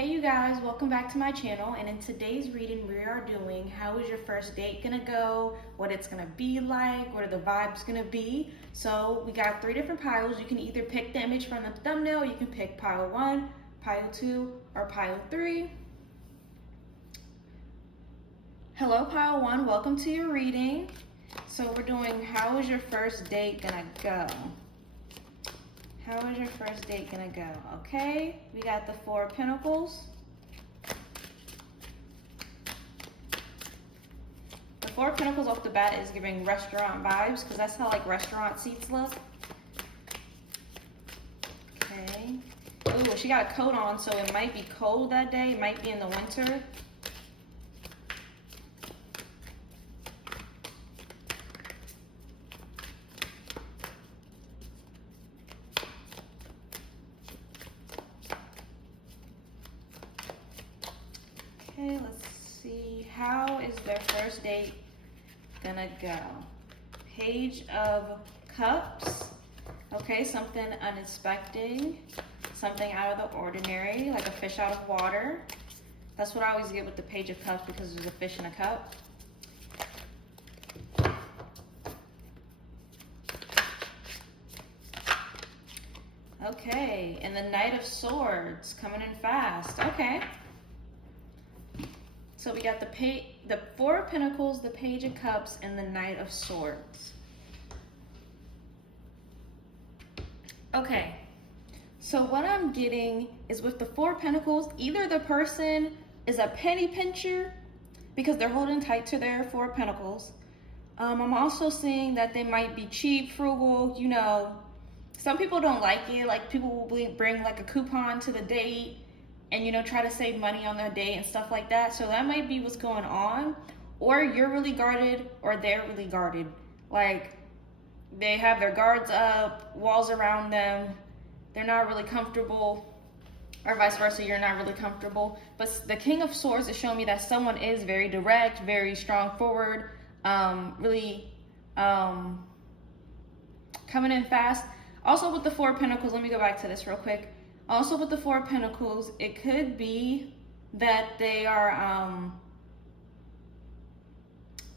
Hey you guys, welcome back to my channel, and in today's reading we are doing how is your first date gonna go, what it's gonna be like, what are the vibes gonna be. So we got 3 different piles. You can either pick the image from the thumbnail, you can pick pile 1, pile 2, or pile 3. Hello pile 1, welcome to your reading. So we're doing how is your first date gonna go. How is your first date gonna go? Okay, we got the 4 of Pentacles. The 4 of Pentacles off the bat is giving restaurant vibes because that's how like restaurant seats look. Okay. Ooh, she got a coat on, so it might be cold that day. It might be in the winter. Okay, let's see. How is their first date gonna go? Page of Cups. Okay, something unexpected, something out of the ordinary, like a fish out of water. That's what I always get with the Page of Cups because there's a fish in a cup. Okay, and the Knight of Swords coming in fast. Okay. So we got the 4 of Pentacles, the Page of Cups, and the Knight of Swords. Okay, so what I'm getting is with the 4 of Pentacles, either the person is a penny pincher because they're holding tight to their 4 of Pentacles. I'm also seeing that they might be cheap, frugal, you know. Some people don't like it, like people will bring like a coupon to the date and, you know, try to save money on their date and stuff like that. So that might be what's going on. Or you're really guarded or they're really guarded. Like, they have their guards up, walls around them. They're not really comfortable. Or vice versa, you're not really comfortable. But the King of Swords is showing me that someone is very direct, very strong forward, really coming in fast. Also with the 4 of Pentacles, let me go back to this real quick. Also with the 4 of Pentacles, it could be that they are,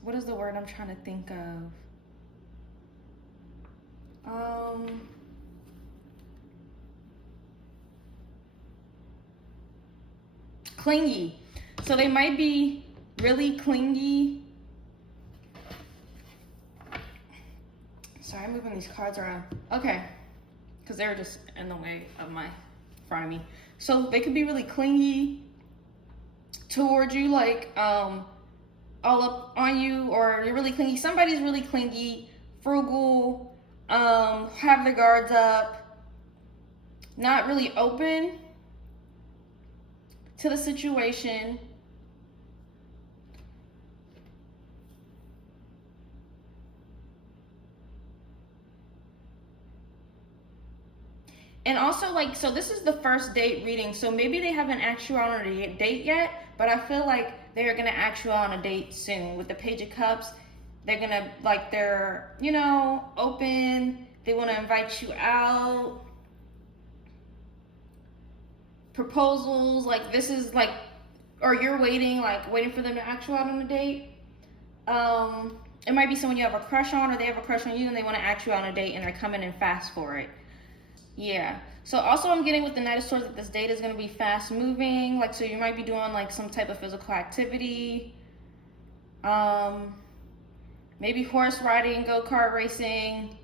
what is the word I'm trying to think of? Clingy. So they might be really clingy. Sorry, I'm moving these cards around. Okay, because they're just in the way of my front of me. So they could be really clingy towards you, like all up on you, or you're really clingy. Somebody's really clingy, frugal, have their guards up, not really open to the situation. And also, like, so this is the first date reading, so maybe they haven't asked you out on a date yet, but I feel like they're gonna ask you out on a date soon. With the Page of Cups, they're gonna, like, they're, you know, open, they wanna invite you out. Proposals, like, this is, like, or you're waiting for them to ask you out on a date. It might be someone you have a crush on, or they have a crush on you, and they wanna ask you out on a date, and they're coming in fast for it. Yeah. So also I'm getting with the Knight of Swords that this date is going to be fast moving. Like, so you might be doing like some type of physical activity. Maybe horse riding, go-kart racing,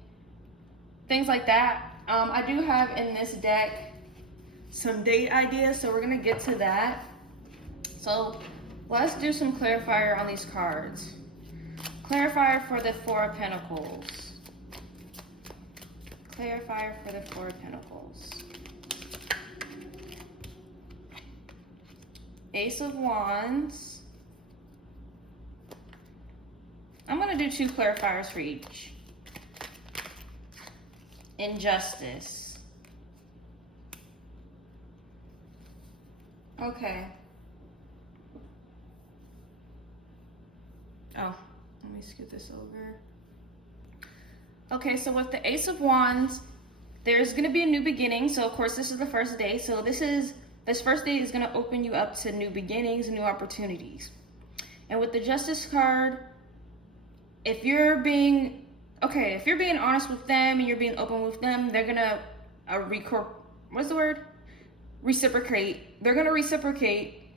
things like that. I do have in this deck some date ideas, so we're going to get to that. So let's do some clarifier on these cards. Clarifier for the 4 of Pentacles. Clarifier for the 4 of Pentacles. Ace of Wands. I'm going to do 2 clarifiers for each. Injustice. Okay. Oh, let me scoot this over. Okay, so with the Ace of Wands, there's going to be a new beginning. So, of course, this is the first day. So this is This first date is going to open you up to new beginnings, new opportunities. And with the Justice card, if you're being honest with them and you're being open with them, they're going to reciprocate. They're going to reciprocate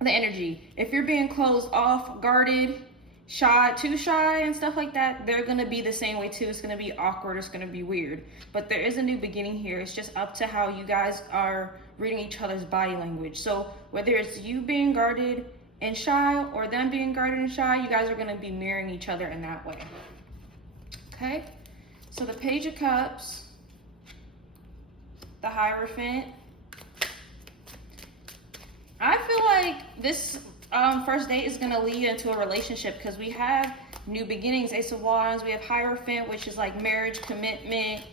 the energy. If you're being closed off, guarded, too shy and stuff like that, they're going to be the same way too. It's going to be awkward. It's going to be weird. But there is a new beginning here. It's just up to how you guys are reading each other's body language. So whether it's you being guarded and shy or them being guarded and shy, you guys are going to be mirroring each other in that way. Okay? So the Page of Cups, the Hierophant. I feel like this first date is going to lead into a relationship because we have new beginnings, Ace of Wands. We have Hierophant, which is like marriage, commitment,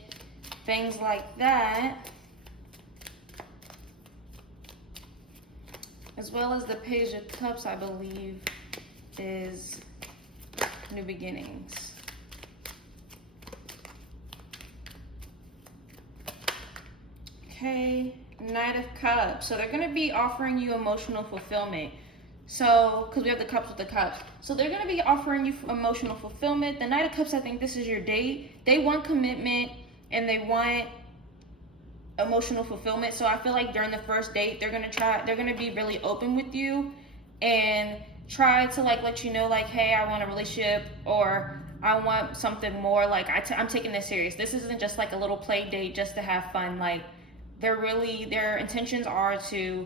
things like that. As well as the Page of Cups, I believe, is new beginnings. Okay, Knight of Cups. So they're going to be offering you emotional fulfillment. So, because we have the Cups with the Cups. So they're going to be offering you emotional fulfillment. The Knight of Cups, I think this is your date. They want commitment and they want emotional fulfillment. So I feel like during the first date, they're going to be really open with you and try to like let you know like, hey, I want a relationship, or I want something more. Like I'm taking this serious. This isn't just like a little play date just to have fun. Like their intentions are to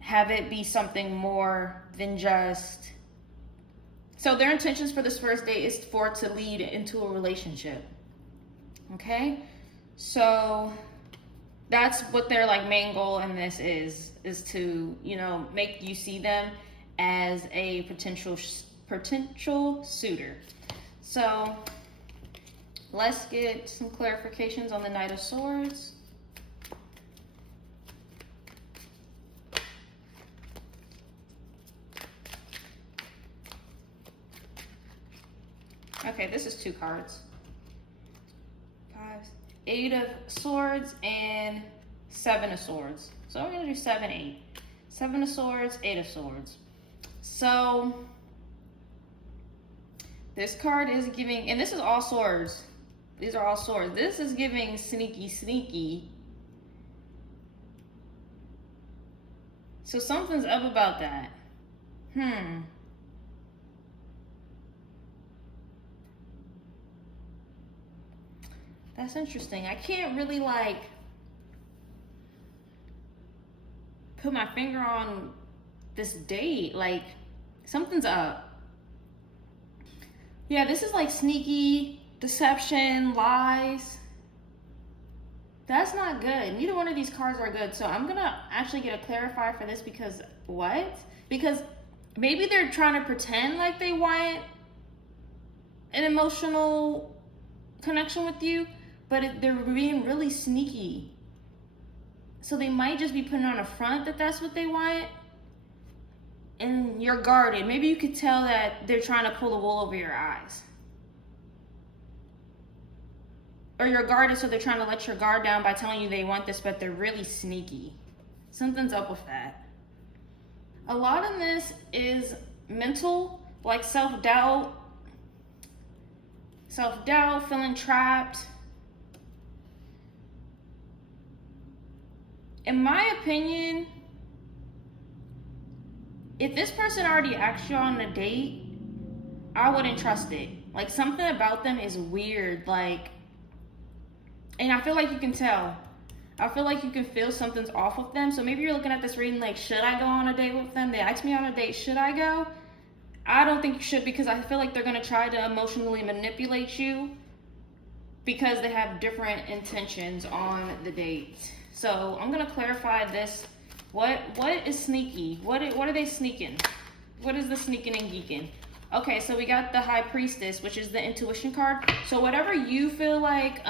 have it be something more than just. So their intentions for this first date is for it to lead into a relationship. Okay, so that's what their like main goal in this is to, you know, make you see them as a potential suitor. So let's get some clarifications on the Knight of Swords. Okay, this is 2 cards. 5, 8 of Swords and 7 of Swords. So we're gonna do 7, 8. 7 of Swords, 8 of Swords. So this card is giving, and this is all swords. These are all swords. This is giving sneaky, sneaky. So something's up about that. That's interesting. I can't really like put my finger on this date. Like something's up. Yeah, this is like sneaky, deception, lies. That's not good. Neither one of these cards are good. So I'm gonna actually get a clarifier for this because what? Because maybe they're trying to pretend like they want an emotional connection with you, but they're being really sneaky. So they might just be putting on a front that that's what they want, and you're guarded. Maybe you could tell that they're trying to pull the wool over your eyes. Or you're guarded, so they're trying to let your guard down by telling you they want this, but they're really sneaky. Something's up with that. A lot of this is mental, like self-doubt, feeling trapped. In my opinion, if this person already asked you on a date, I wouldn't trust it. Like something about them is weird, like, and I feel like you can tell. I feel like you can feel something's off with them. So maybe you're looking at this reading like, should I go on a date with them? They asked me on a date, should I go? I don't think you should, because I feel like they're gonna try to emotionally manipulate you because they have different intentions on the date. So I'm gonna clarify this. What is sneaky? What are they sneaking? What is the sneaking and geeking? Okay, so we got the High Priestess, which is the intuition card. So whatever you feel like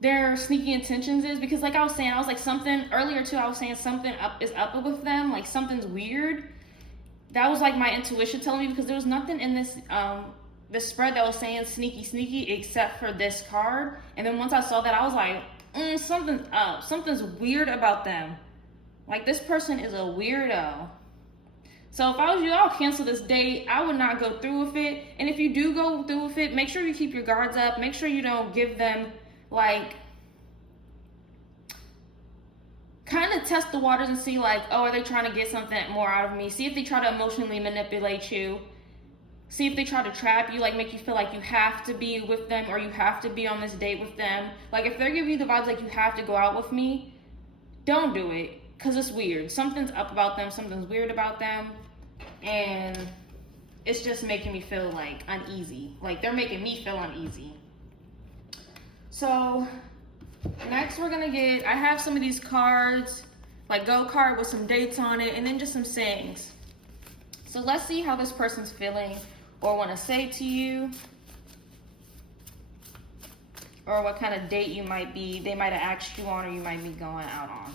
their sneaky intentions is, because like I was saying, I was like something earlier too, I was saying something is up with them, like something's weird. That was like my intuition telling me, because there was nothing in this this spread that was saying sneaky, sneaky, except for this card. And then once I saw that, I was like, Something's up. Something's weird about them. Like, this person is a weirdo. So if I was you, I'll cancel this date. I would not go through with it. And if you do go through with it, make sure you keep your guards up. Make sure you don't give them, like, kind of test the waters and see, like, oh, are they trying to get something more out of me? See if they try to emotionally manipulate you. See if they try to trap you, like make you feel like you have to be with them or you have to be on this date with them. Like, if they're giving you the vibes like you have to go out with me, don't do it, because it's weird. Something's up about them, something's weird about them, and it's just making me feel like uneasy. Like, they're making me feel uneasy. So next we're gonna get, I have some of these cards, like go card with some dates on it, and then just some sayings. So let's see how this person's feeling or want to say to you, or what kind of date you might be, they might have asked you on, or you might be going out on.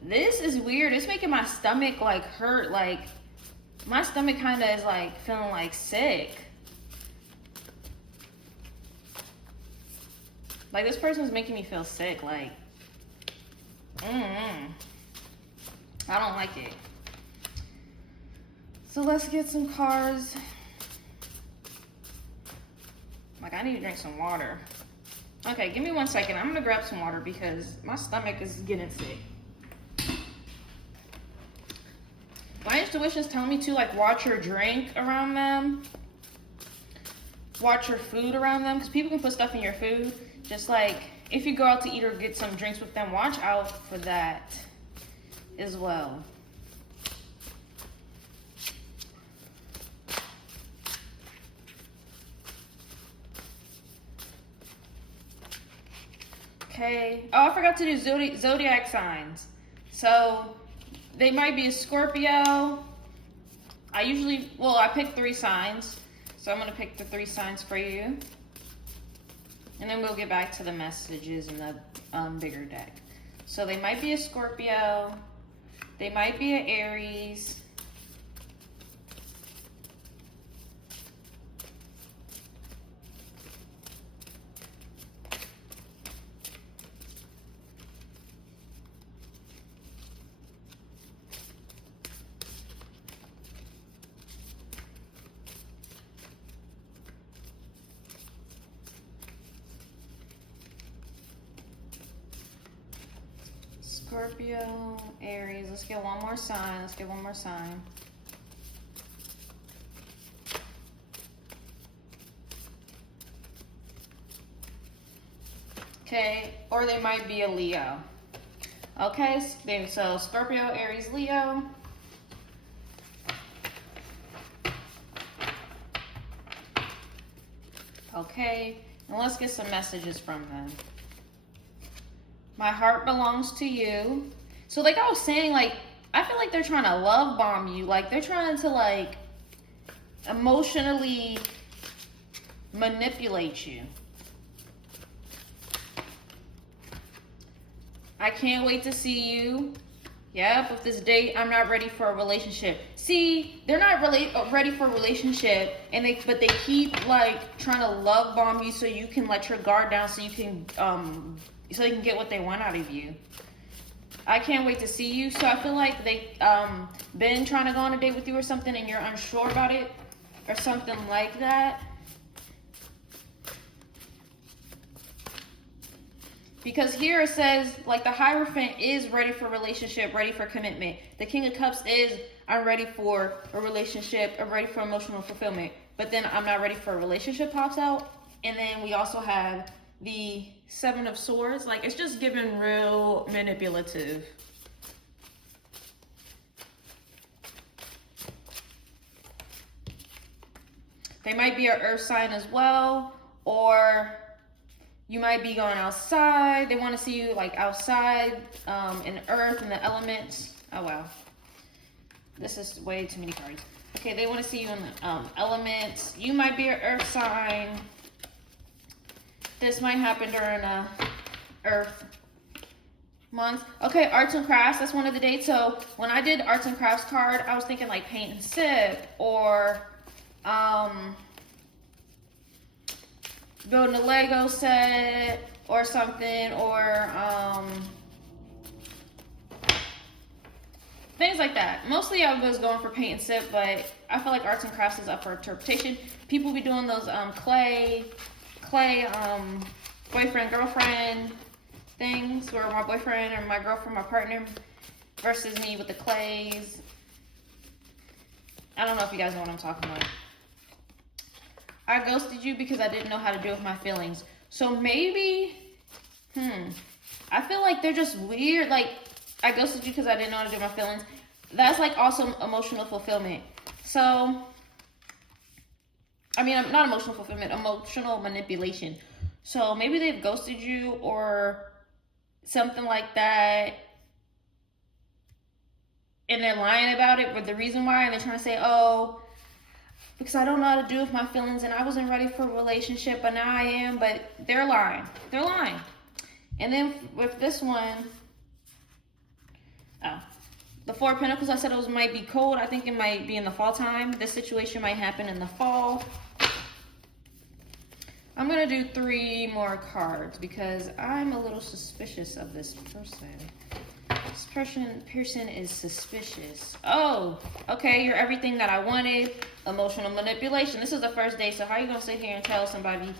This is weird. It's making my stomach like hurt. Like, my stomach kind of is like feeling like sick. Like, this person's making me feel sick. Like, I don't like it. So let's get some cards. Like, I need to drink some water. Okay, give me 1 second. I'm gonna grab some water because my stomach is getting sick. My intuition's telling me to, like, watch your drink around them. Watch your food around them, because people can put stuff in your food. Just like, if you go out to eat or get some drinks with them, watch out for that as well. Okay. Oh, I forgot to do zodiac signs. So they might be a Scorpio. I picked 3 signs. So I'm going to pick the 3 signs for you. And then we'll get back to the messages in the bigger deck. So they might be a Scorpio. They might be an Aries. Scorpio, Aries. Let's get one more sign. Okay, or they might be a Leo. Okay, so Scorpio, Aries, Leo. Okay, and let's get some messages from them. My heart belongs to you. So like I was saying, like, I feel like they're trying to love bomb you. Like, they're trying to, like, emotionally manipulate you. I can't wait to see you. Yep, with this date, I'm not ready for a relationship. See, they're not really ready for a relationship, but they keep, like, trying to love bomb you so you can let your guard down, so you can so they can get what they want out of you. I can't wait to see you. So I feel like they been trying to go on a date with you or something, and you're unsure about it or something like that. Because here it says, like, the Hierophant is ready for a relationship, ready for commitment. The King of Cups is, I'm ready for a relationship, I'm ready for emotional fulfillment. But then I'm not ready for a relationship pops out. And then we also have the 7 of Swords. Like, it's just giving real manipulative. They might be an earth sign as well, or you might be going outside. They want to see you, like, outside in earth and the elements. Oh, wow. This is way too many cards. Okay, they want to see you in the elements. You might be an earth sign. This might happen during a earth month. Okay, arts and crafts. That's one of the dates. So when I did arts and crafts card, I was thinking like paint and sip, or building a Lego set, or something, or things like that. Mostly I was going for paint and sip, but I feel like arts and crafts is up for interpretation. People be doing those clay boyfriend, girlfriend things, where my boyfriend or my girlfriend, my partner, versus me with the clays. I don't know if you guys know what I'm talking about. I ghosted you because I didn't know how to deal with my feelings. So maybe, I feel like they're just weird. Like, I ghosted you because I didn't know how to deal with my feelings. That's like also emotional fulfillment. So, I mean, not emotional fulfillment, emotional manipulation. So maybe they've ghosted you or something like that, and they're lying about it with the reason why, and they're trying to say, oh, because I don't know how to deal with my feelings and I wasn't ready for a relationship, but now I am. But they're lying. They're lying. And then with this one, the Four of Pentacles, I said it might be cold. I think it might be in the fall time. This situation might happen in the fall. I'm going to do 3 more cards because I'm a little suspicious of this person. This person is suspicious. Oh, okay, you're everything that I wanted. Emotional manipulation. This is the first day, so how are you going to sit here and tell somebody?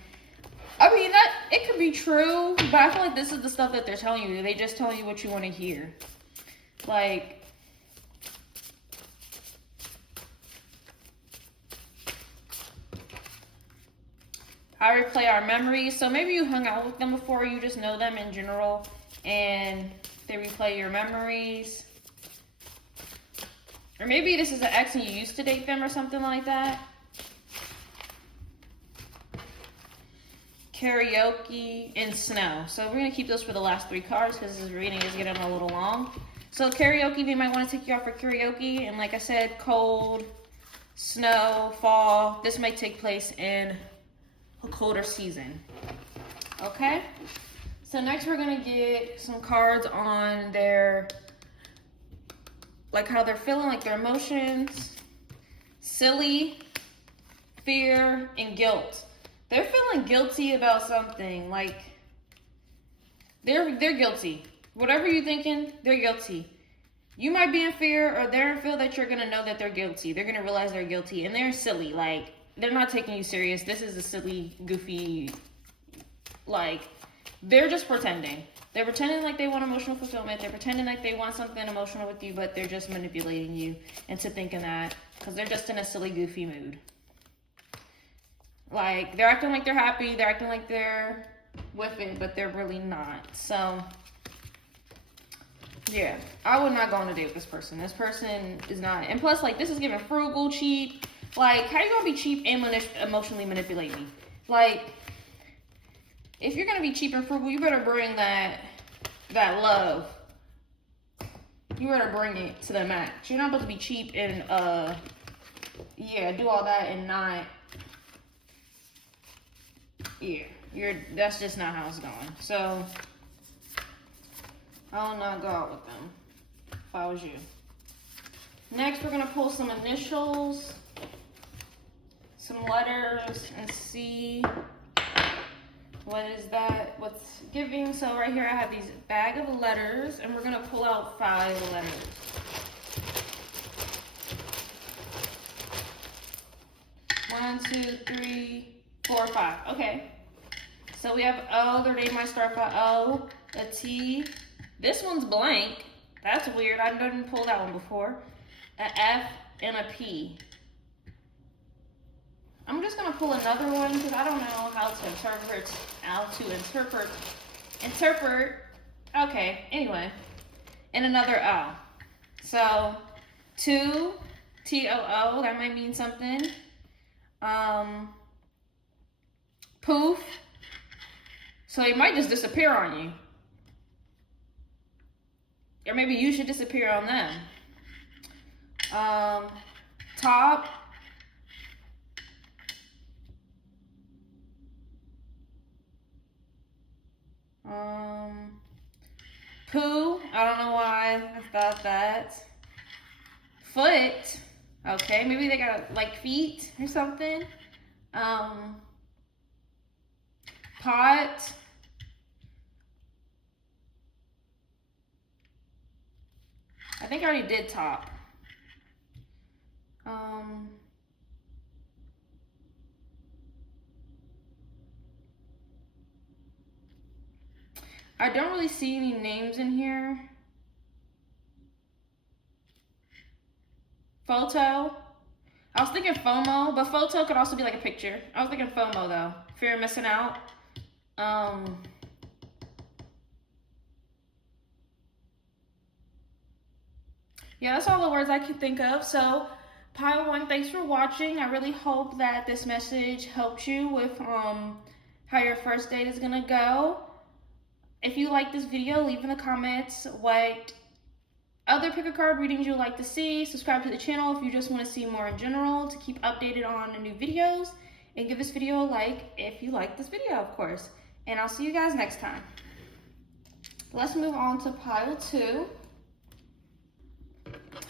I mean, it could be true, but I feel like this is the stuff that they're telling you. They just tell you what you want to hear. Like, I replay our memories. So maybe you hung out with them before, you just know them in general, and they replay your memories. Or maybe this is an ex and you used to date them or something like that. Karaoke and snow. So we're going to keep those for the last 3 cards because this reading is getting a little long. So karaoke, they might want to take you out for karaoke. And like I said, cold, snow, fall. This might take place in a colder season. Okay? So next we're going to get some cards on their, like how they're feeling, like their emotions. Silly, fear, and guilt. They're feeling guilty about something. Like, they're guilty. Whatever you're thinking, they're guilty. You might be in fear, or they're in fear that you're going to know that they're guilty. They're going to realize they're guilty, and they're silly. Like, they're not taking you serious. This is a silly, goofy, like, they're just pretending. They're pretending like they want emotional fulfillment. They're pretending like they want something emotional with you, but they're just manipulating you into thinking that, because they're just in a silly, goofy mood. Like, they're acting like they're happy. They're acting like they're with it, but they're really not. So, yeah, I would not go on a date with this person. This person is not. And plus, like, this is giving frugal, cheap. Like, how you going to be cheap and emotionally manipulate me? Like, if you're going to be cheap and frugal, you better bring that love. You better bring it to the max. You're not about to be cheap and, do all that and not, that's just not how it's going. So, I will not go out with them if I was you. Next, we're going to pull some initials, some letters, and see what is that, what's giving. So right here I have these bag of letters, and we're going to pull out 5 letters. One, 2, 3, 4, 5. Okay. So we have O, their name might start by O, a T. This one's blank. That's weird. I didn't pull that one before. A F and a P. I'm just gonna pull another one because I don't know how to interpret. Okay, anyway. And another O. So 2, T-O-O, that might mean something. Poof. So it might just disappear on you. Or maybe you should disappear on them. Top. Poo. I don't know why I thought that. Foot. Okay, maybe they got like feet or something. Pot. think I already did top. I don't really see any names in here. Photo. I was thinking FOMO, but photo could also be like a picture. I was thinking FOMO though. Fear of missing out. Yeah, that's all the words I could think of. So, Pile 1, thanks for watching. I really hope that this message helped you with how your first date is gonna go. If you like this video, leave in the comments what other pick a card readings you'd like to see. Subscribe to the channel if you just want to see more in general to keep updated on new videos. And give this video a like if you like this video, of course. And I'll see you guys next time. Let's move on to Pile 2.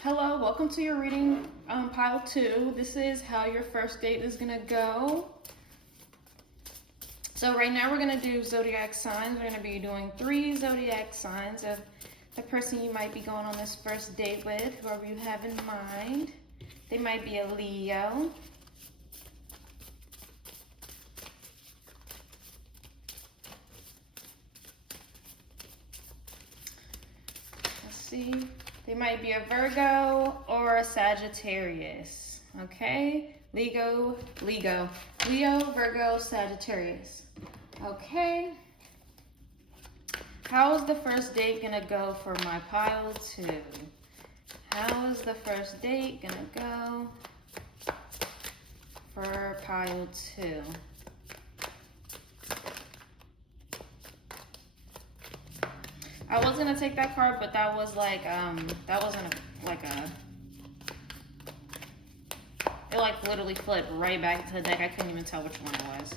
Hello, welcome to your reading, Pile 2. This is how your first date is gonna go. So right now we're gonna do zodiac signs. We're gonna be doing 3 zodiac signs of the person you might be going on this first date with, whoever you have in mind. They might be a Leo. Let's see. They might be a Virgo or a Sagittarius. Okay? Leo, Virgo, Sagittarius. Okay. How is the first date gonna go for my Pile 2? How is the first date gonna go for Pile 2? I was gonna take that card, but that was like, that wasn't it like literally flipped right back to the deck. I couldn't even tell which one it was.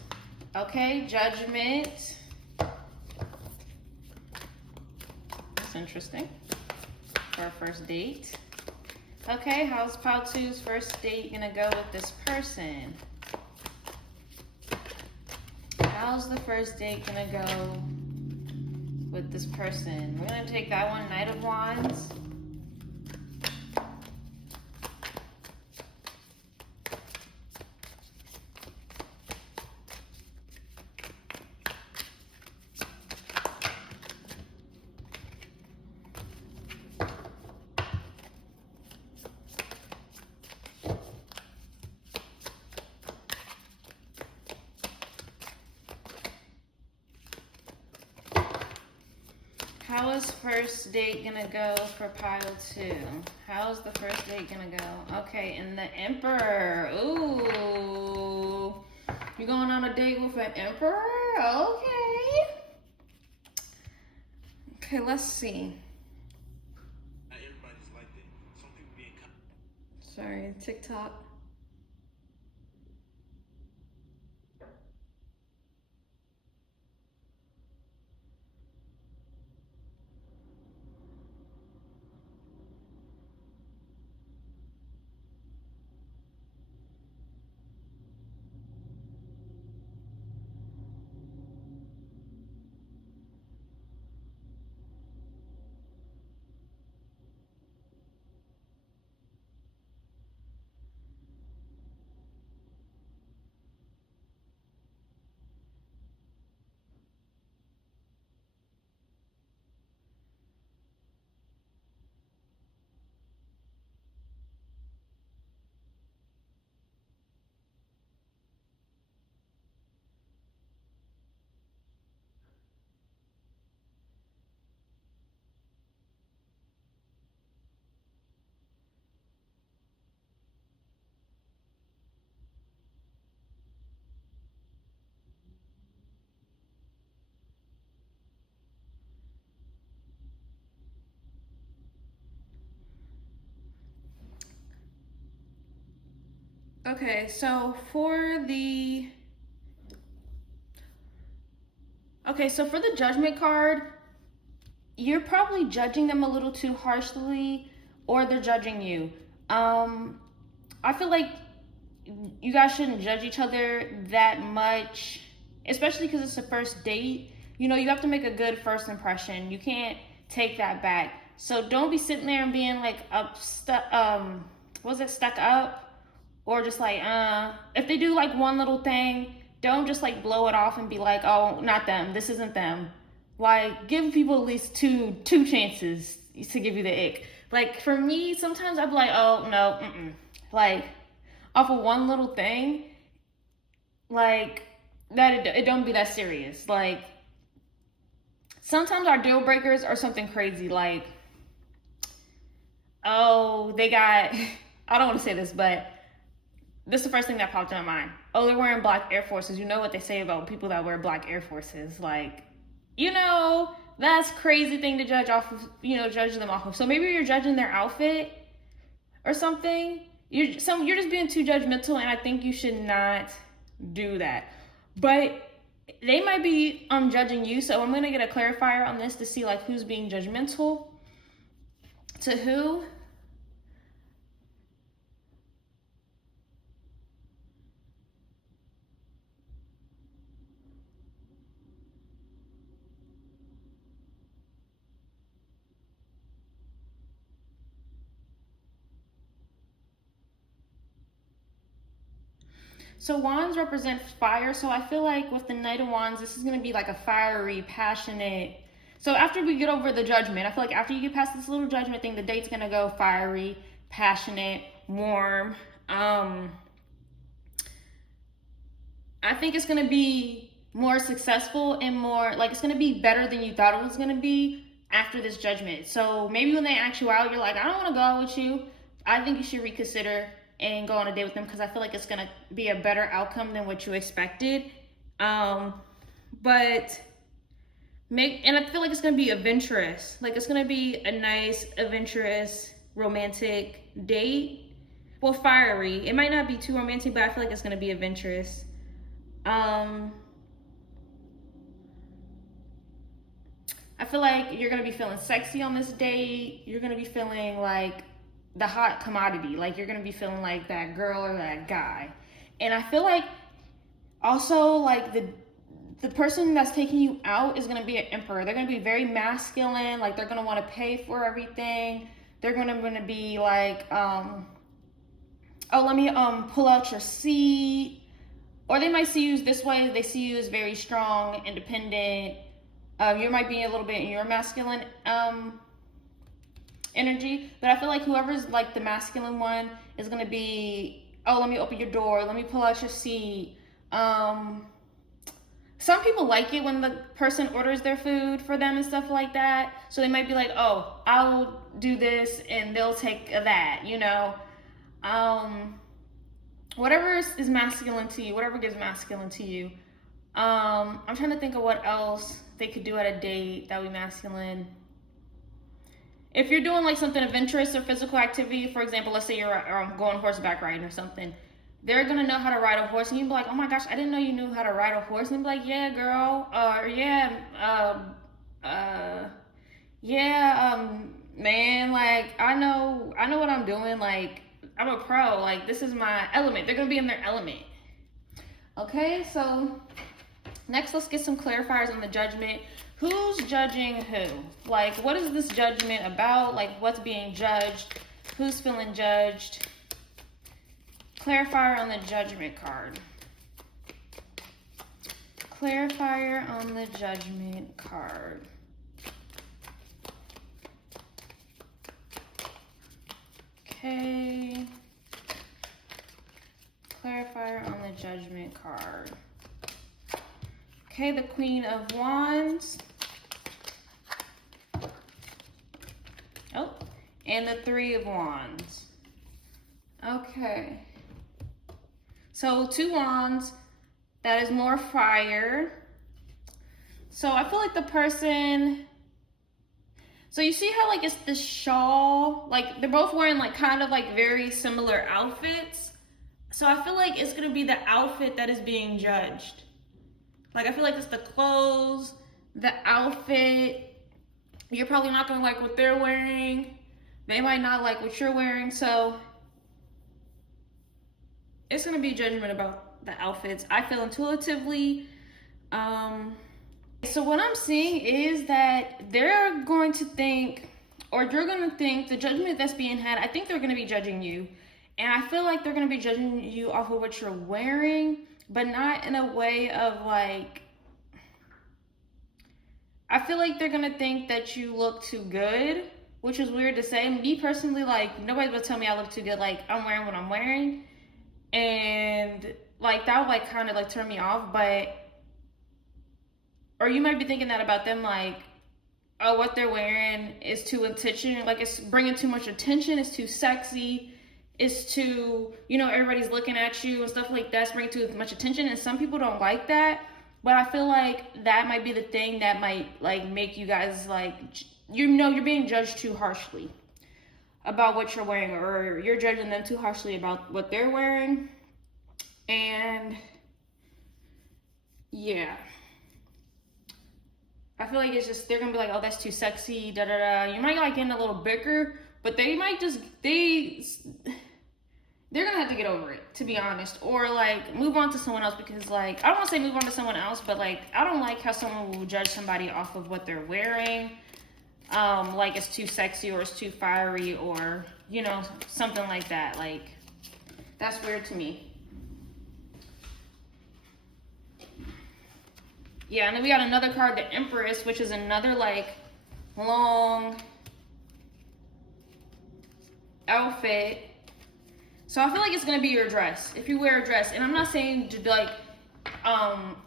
Okay, Judgment. That's interesting for a first date. Okay, how's Pile 2's first date gonna go with this person? How's the first date gonna go with this person? We're gonna take that one, Knight of Wands. How is first date gonna go for Pile 2? How's the first date gonna go? Okay, and the Emperor. Ooh. You going on a date with an Emperor? Okay. Okay, let's see. Everybody's like that. Some people being Sorry, TikTok. Okay, so for the Judgment card, you're probably judging them a little too harshly, or they're judging you. I feel like you guys shouldn't judge each other that much, especially because it's a first date. You know, you have to make a good first impression. You can't take that back. So don't be sitting there and being like stuck up, or just like if they do like one little thing, don't just like blow it off and be like, oh, not them, this isn't them. Like, give people at least two chances to give you the ick. Like, for me, sometimes I'd be like, oh, no, like, off of one little thing, like, that it don't be that serious. Like, sometimes our deal breakers are something crazy, like, oh, they got, I don't want to say this, but this is the first thing that popped in my mind. Oh, they're wearing black Air Forces. You know what they say about people that wear black Air Forces. Like, you know, that's crazy thing to judge off of, judge them off of. So maybe you're judging their outfit or something. You're just being too judgmental, and I think you should not do that. But they might be judging you, so I'm going to get a clarifier on this to see like who's being judgmental to who. So wands represent fire, so I feel like with the Knight of Wands, this is going to be like a fiery, passionate. So after we get over the judgment, I feel like after you get past this little judgment thing, the date's going to go fiery, passionate, warm. I think it's going to be more successful and more, like, it's going to be better than you thought it was going to be after this judgment. So maybe when they ask you out, you're like, I don't want to go out with you. I think you should reconsider and go on a date with them, because I feel like it's gonna be a better outcome than what you expected. And I feel like it's gonna be adventurous. Like, it's gonna be a nice, adventurous, romantic date. Well, fiery. It might not be too romantic, but I feel like it's gonna be adventurous. I feel like you're gonna be feeling sexy on this date. You're gonna be feeling like the hot commodity. Like, you're gonna be feeling like that girl or that guy. And I feel like also like the person that's taking you out is gonna be an emperor. They're gonna be very masculine. Like, they're gonna want to pay for everything. They're gonna be like, oh, let me pull out your seat. Or they might see you this way. They see you as very strong, independent. You might be a little bit in your masculine energy, but I feel like whoever's like the masculine one is gonna be, oh, let me open your door, let me pull out your seat. Some people like it when the person orders their food for them and stuff like that, so they might be like, oh, I'll do this and they'll take that, whatever is masculine to you, whatever gives masculine to you. I'm trying to think of what else they could do at a date that would be masculine. If you're doing like something adventurous or physical activity, for example, let's say you're going horseback riding or something, they're gonna know how to ride a horse, and you'd be like, oh my gosh, I didn't know you knew how to ride a horse. And they'd be like, yeah, girl, man, like, I know what I'm doing. Like, I'm a pro. Like, this is my element. They're gonna be in their element. Okay, so next, let's get some clarifiers on the judgment. Who's judging who? Like, what is this judgment about? Like, what's being judged? Who's feeling judged? Clarifier on the judgment card. Clarifier on the judgment card. Okay. Clarifier on the judgment card. Okay, the Queen of Wands. Oh, and the Three of Wands. Okay. So 2 wands, that is more fire. So I feel like the person, so you see how like it's the shawl, like they're both wearing like kind of like very similar outfits. So I feel like it's gonna be the outfit that is being judged. Like, I feel like it's the clothes, the outfit. You're probably not gonna like what they're wearing. They might not like what you're wearing. So it's gonna be judgment about the outfits. I feel intuitively. So what I'm seeing is that they're going to think, or you're going to think the judgment that's being had, I think they're going to be judging you. And I feel like they're going to be judging you off of what you're wearing, but not in a way of like, I feel like they're going to think that you look too good, which is weird to say. Me personally, like, nobody will tell me I look too good. Like, I'm wearing what I'm wearing. And like, that would like kind of like turn me off. But, or you might be thinking that about them, like, oh, what they're wearing is too attention. Like, it's bringing too much attention. It's too sexy. It's too, you know, everybody's looking at you and stuff like that. It's bringing too much attention. And some people don't like that. But I feel like that might be the thing that might like make you guys like, you know, you're being judged too harshly about what you're wearing, or you're judging them too harshly about what they're wearing. And yeah, I feel like it's just, they're gonna be like, oh, that's too sexy, da da da. You might like get in a little bicker, but they might just, they're gonna have to get over it, to be honest, or like move on to someone else, because like, I don't want to say move on to someone else, but like, I don't like how someone will judge somebody off of what they're wearing. Like it's too sexy, or it's too fiery, or, you know, something like that. Like, that's weird to me. Yeah, and then we got another card, the Empress, which is another like long outfit. So I feel like it's gonna be your dress, if you wear a dress. And I'm not saying to like,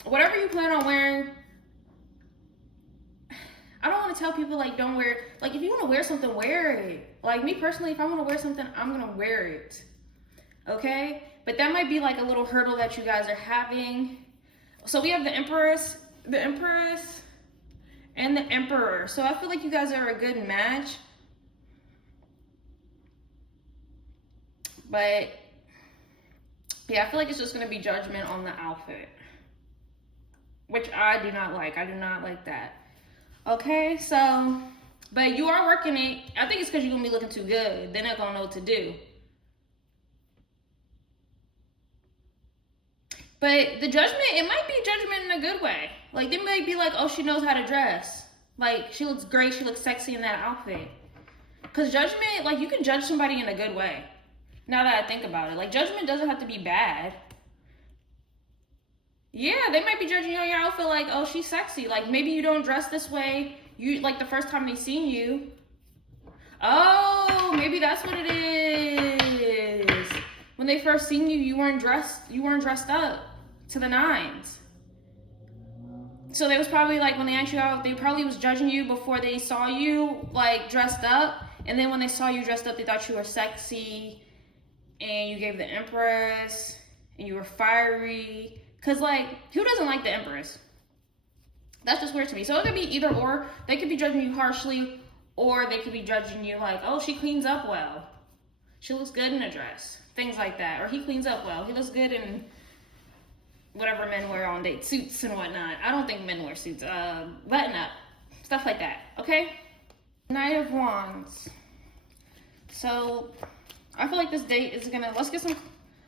whatever you plan on wearing, I don't want to tell people like don't wear, like if you want to wear something, wear it. Like me personally, if I want to wear something, I'm gonna wear it. Okay? But that might be like a little hurdle that you guys are having. So we have the Empress, and the Emperor. So I feel like you guys are a good match. But yeah, I feel like it's just gonna be judgment on the outfit, which I do not like. I do not like that. Okay, so, but you are working it. I think it's because you're gonna be looking too good. They're not gonna know what to do. But the judgment, it might be judgment in a good way. Like, they might be like, oh, she knows how to dress. Like, she looks great, she looks sexy in that outfit. Because judgment, like, you can judge somebody in a good way. Now that I think about it. Like, judgment doesn't have to be bad. Yeah, they might be judging you on your outfit like, oh, she's sexy. Like, maybe you don't dress this way. You, like, the first time they seen you. Oh, maybe that's what it is. When they first seen you, you weren't dressed up to the nines. So they was probably like, when they asked you out, they probably was judging you before they saw you, like, dressed up. And then when they saw you dressed up, they thought you were sexy. And you gave the Empress. And you were fiery. Because, like, who doesn't like the Empress? That's just weird to me. So it could be either or. They could be judging you harshly, or they could be judging you like, oh, she cleans up well. She looks good in a dress. Things like that. Or he cleans up well. He looks good in whatever men wear on dates. Suits and whatnot. I don't think men wear suits. Button up. Stuff like that. Okay? Knight of Wands. So, I feel like this date is gonna, let's get some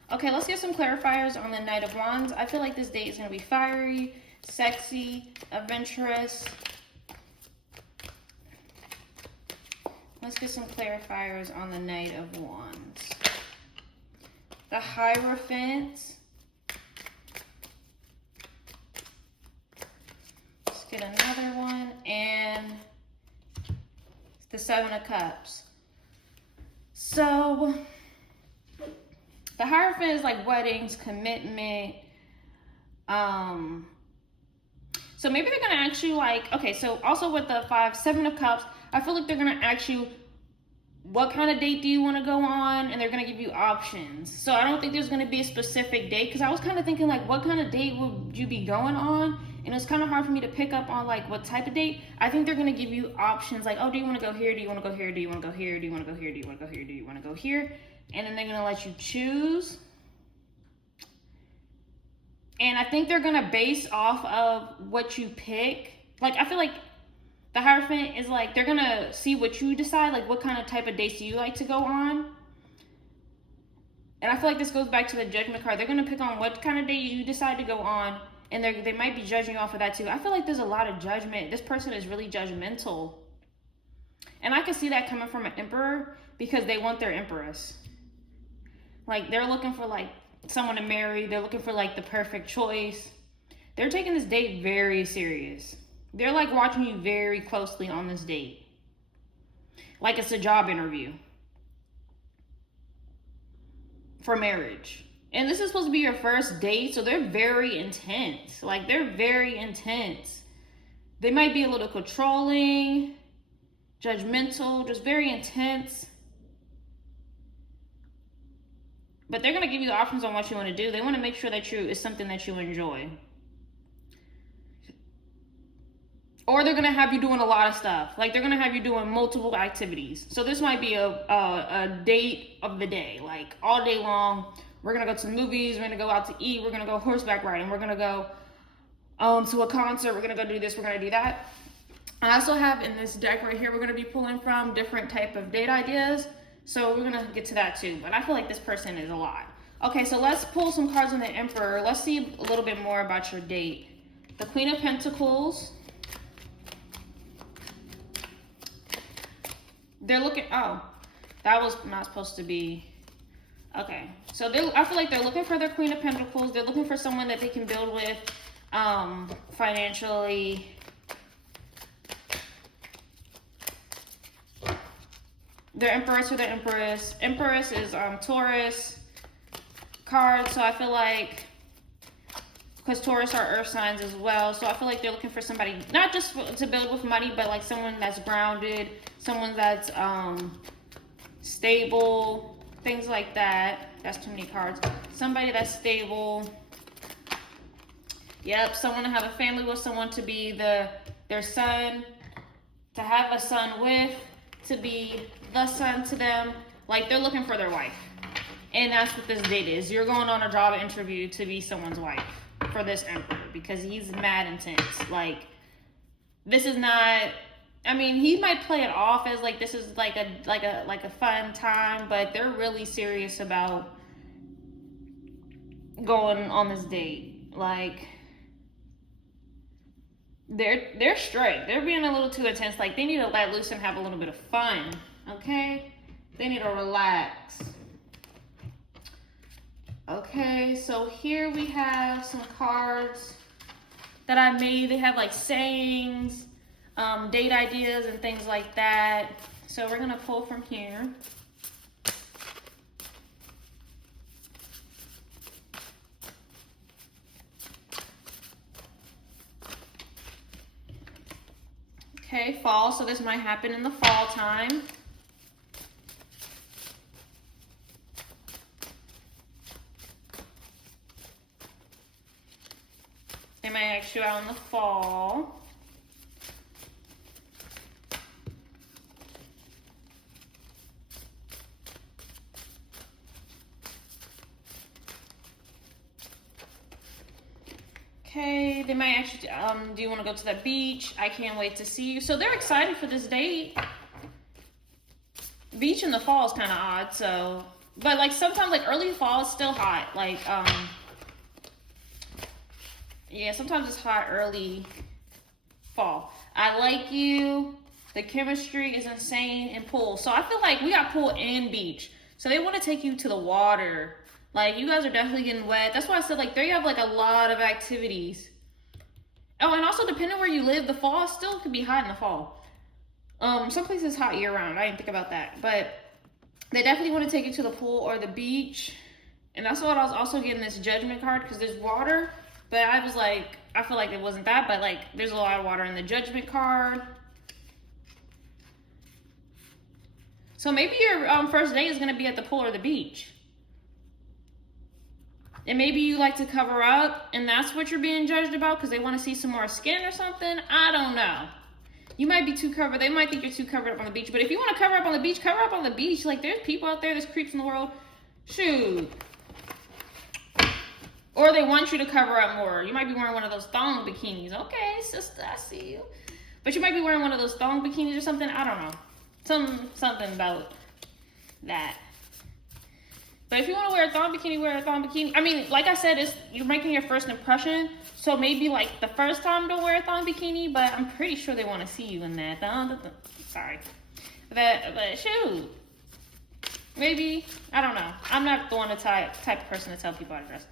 clarifiers on the Knight of Wands. I feel like this date is gonna be fiery, sexy, adventurous. Let's get some clarifiers on the Knight of Wands. The Hierophant. Let's get another one. And the Seven of Cups. So, the Hierophant is like weddings, commitment. So maybe they're gonna ask you like, okay, so also with the Seven of Cups, I feel like they're gonna ask you what kind of date do you want to go on, and they're gonna give you options. So I don't think there's gonna be a specific date, because I was kind of thinking like, what kind of date would you be going on? And it's kind of hard for me to pick up on like what type of date. I think they're gonna give you options like, oh, do you want to go here? Do you want to go here? Do you want to go here? Do you want to go here? Do you want to go here? Do you want to go here? And then they're gonna let you choose. And I think they're gonna base off of what you pick. Like, I feel like the Hierophant is like, they're gonna see what you decide, like what kind of type of dates you like to go on. And I feel like this goes back to the Judgment card. They're gonna pick on what kind of date you decide to go on, and they might be judging off of that too. I feel like there's a lot of judgment. This person is really judgmental. And I can see that coming from an emperor because they want their empress. Like, they're looking for, like, someone to marry. They're looking for, like, the perfect choice. They're taking this date very serious. They're, like, watching you very closely on this date. Like it's a job interview for marriage. And this is supposed to be your first date, so they're very intense. Like, they're very intense. They might be a little controlling, judgmental, just very intense. But they're going to give you the options on what you want to do. They want to make sure that it's something that you enjoy. Or they're going to have you doing a lot of stuff. Like, they're going to have you doing multiple activities. So this might be a date of the day. Like, all day long, we're going to go to the movies. We're going to go out to eat. We're going to go horseback riding. We're going to go to a concert. We're going to go do this. We're going to do that. I also have in this deck right here, we're going to be pulling from different type of date ideas. So we're going to get to that too. But I feel like this person is a lot. Okay, so let's pull some cards on the Emperor. Let's see a little bit more about your date. The Queen of Pentacles. They're looking, oh, that was not supposed to be, okay. So I feel like they're looking for their Queen of Pentacles. They're looking for someone that they can build with financially. Their Empress or their Empress. Empress is Taurus card, so I feel like, because Taurus are earth signs as well, so I feel like they're looking for somebody, not just to build with money, but like someone that's grounded, someone that's stable, things like that. That's too many cards. Somebody that's stable. Yep, someone to have a family with, someone to be their son, to have a son with, to be the son to them. Like, they're looking for their wife. And that's what this date is. You're going on a job interview to be someone's wife for this Emperor, because he's mad intense. Like, this is not, I mean, he might play it off as like this is like a fun time, but they're really serious about going on this date. Like, they're strict. They're being a little too intense. Like, they need to let loose and have a little bit of fun. Okay? They need to relax. Okay, so here we have some cards that I made. They have like sayings, date ideas, and things like that. So we're gonna pull from here. Okay, fall, so this might happen in the fall time. They might ask you out in the fall. Okay, they might ask you, do you want to go to the beach? I can't wait to see you. So they're excited for this date. Beach in the fall is kind of odd, so, but like sometimes like early fall is still hot. Like, yeah, sometimes it's hot early fall. I like you. The chemistry is insane in pool. So I feel like we got pool and beach. So they want to take you to the water. Like, you guys are definitely getting wet. That's why I said, like, there you have, like, a lot of activities. Oh, and also, depending where you live, the fall still could be hot in the fall. Some places hot year-round. I didn't think about that. But they definitely want to take you to the pool or the beach. And that's what I was also getting this Judgment card, because there's water. But I was like, I feel like it wasn't that. But, like, there's a lot of water in the Judgment card. So maybe your first date is going to be at the pool or the beach. And maybe you like to cover up, and that's what you're being judged about because they want to see some more skin or something. I don't know. You might be too covered. They might think you're too covered up on the beach. But if you want to cover up on the beach, cover up on the beach. Like, there's people out there, there's creeps in the world. Shoot. Or they want you to cover up more. You might be wearing one of those thong bikinis. Okay, sister, I see you. But you might be wearing one of those thong bikinis or something. I don't know. Something about that. But if you want to wear a thong bikini, wear a thong bikini. I mean, like I said, you're making your first impression. So maybe like the first time don't wear a thong bikini, but I'm pretty sure they want to see you in that. Sorry. But shoot. Maybe, I don't know. I'm not the one type of person to tell people how to dress.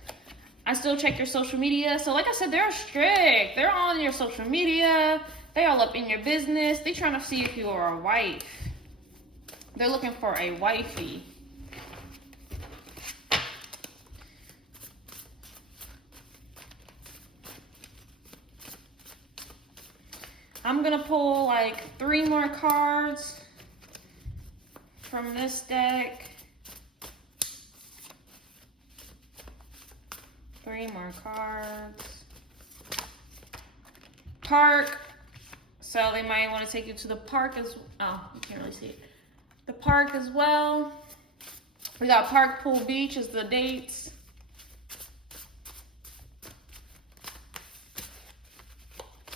I still check your social media. So like I said, they're strict. They're on your social media. They all up in your business. They trying to see if you are a wife. They're looking for a wifey. I'm gonna pull like 3 more cards from this deck. 3 more cards. Park. So they might want to take you to the park as oh, you can't really see it. The park as well. We got park, pool, beach as the dates.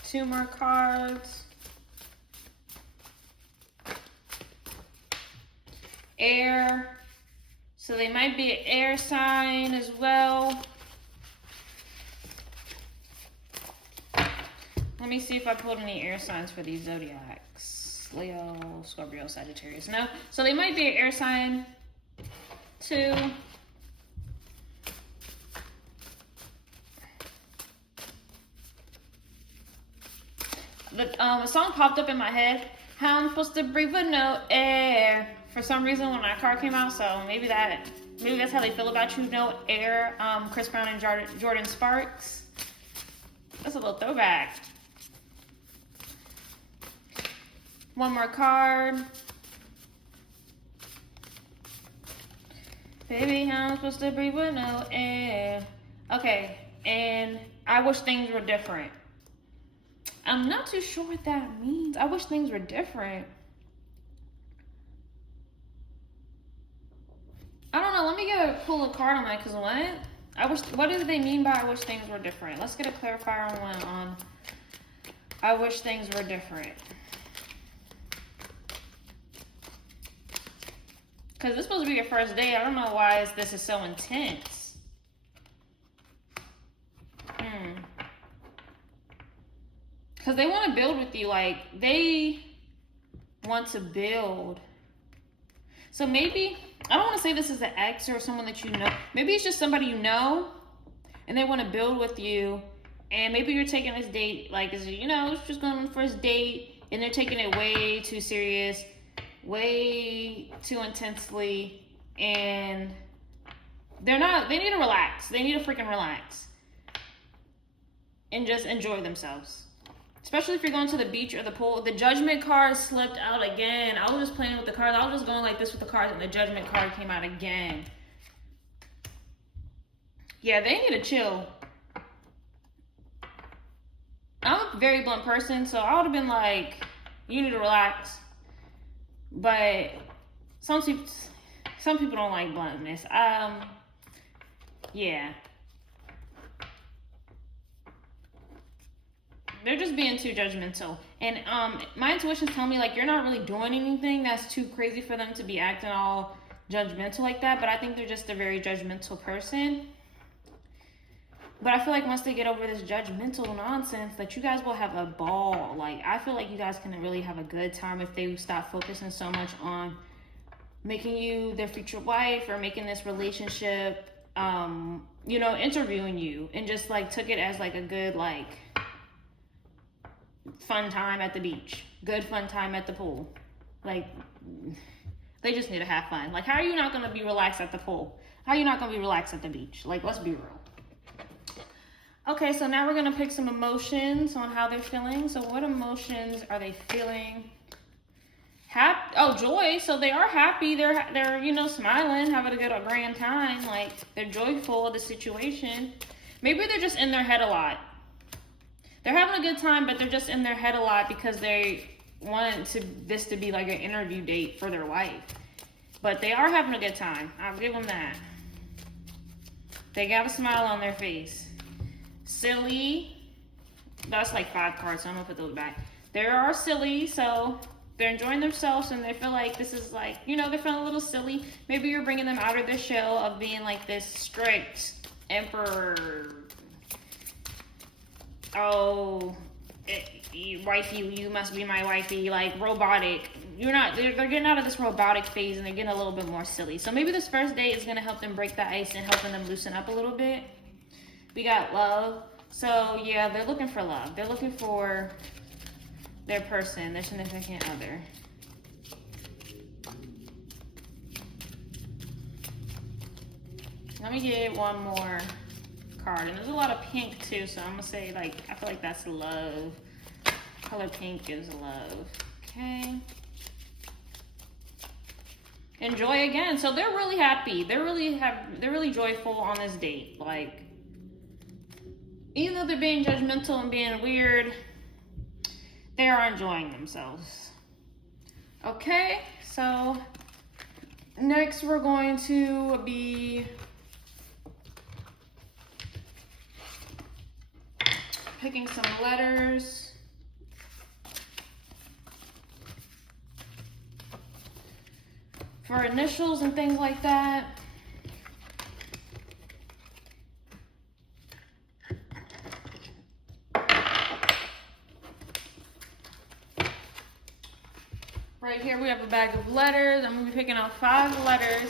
Two more cards. Air. So they might be an air sign as well. Let me see if I pulled any air signs for these zodiacs. Leo, Scorpio, Sagittarius. No. So they might be an air sign too. A song popped up in my head. How I'm supposed to breathe with no air. For some reason, when that card came out, so maybe that's how they feel about you. No air. Chris Brown and Jordan Sparks. That's a little throwback. One more card. Baby, how I'm supposed to breathe with no air. Okay, and I wish things were different. I'm not too sure what that means. I wish things were different. I don't know. Let me pull a card on that, because what do they mean by I wish things were different? Let's get a clarifier on one on I wish things were different. Because this is supposed to be your first date. I don't know why this is so intense. Because they want to build with you. Like, they want to build. So maybe, I don't want to say this is an ex or someone that you know. Maybe it's just somebody you know, and they want to build with you. And maybe you're taking this date, like, it's just going on the first date, and they're taking it way too serious, way too intensely, and they need to relax. They need to freaking relax. And just enjoy themselves. Especially if you're going to the beach or the pool. The Judgment card slipped out again. I was just playing with the cards. I was just going like this with the cards, and the Judgment card came out again. Yeah, they need to chill. I'm a very blunt person, so I would have been like, you need to relax. But some people don't like bluntness. Yeah. They're just being too judgmental. And my intuitions tell me, like, you're not really doing anything that's too crazy for them to be acting all judgmental like that. But I think they're just a very judgmental person. But I feel like once they get over this judgmental nonsense, that you guys will have a ball. Like, I feel like you guys can really have a good time if they stop focusing so much on making you their future wife or making this relationship, interviewing you, and just, like, took it as, like, a good, like, fun time at the beach, good fun time at the pool. Like, they just need to have fun. Like, how are you not going to be relaxed at the pool? How are you not going to be relaxed at the beach? Like, let's be real. Okay, so now we're going to pick some emotions on how they're feeling. So what emotions are they feeling? Joy. So they are happy. They're smiling, having a grand time. Like, they're joyful of the situation. Maybe they're just in their head a lot. They're having a good time, but they're just in their head a lot because they want this to be like an interview date for their wife. But they are having a good time. I'll give them that. They got a smile on their face. Silly. That's like 5 cards, so I'm going to put those back. They are silly, so they're enjoying themselves, and they feel like this is like, they're feeling a little silly. Maybe you're bringing them out of their shell of being like this strict emperor. Oh, wifey, you must be my wifey, like robotic. they're getting out of this robotic phase and they're getting a little bit more silly. So maybe this first date is gonna help them break the ice and helping them loosen up a little bit. We got love. So yeah, they're looking for love. They're looking for their person, their significant other. Let me get one more card. And there's a lot of pink too, so I'm gonna say, like, I feel like that's love. Color pink is love. Okay. Enjoy again. So they're really happy. They're really joyful on this date. Like, even though they're being judgmental and being weird, they are enjoying themselves. Okay, so next we're going to be picking some letters. For initials and things like that. Right here we have a bag of letters. I'm going to be picking out 5 letters.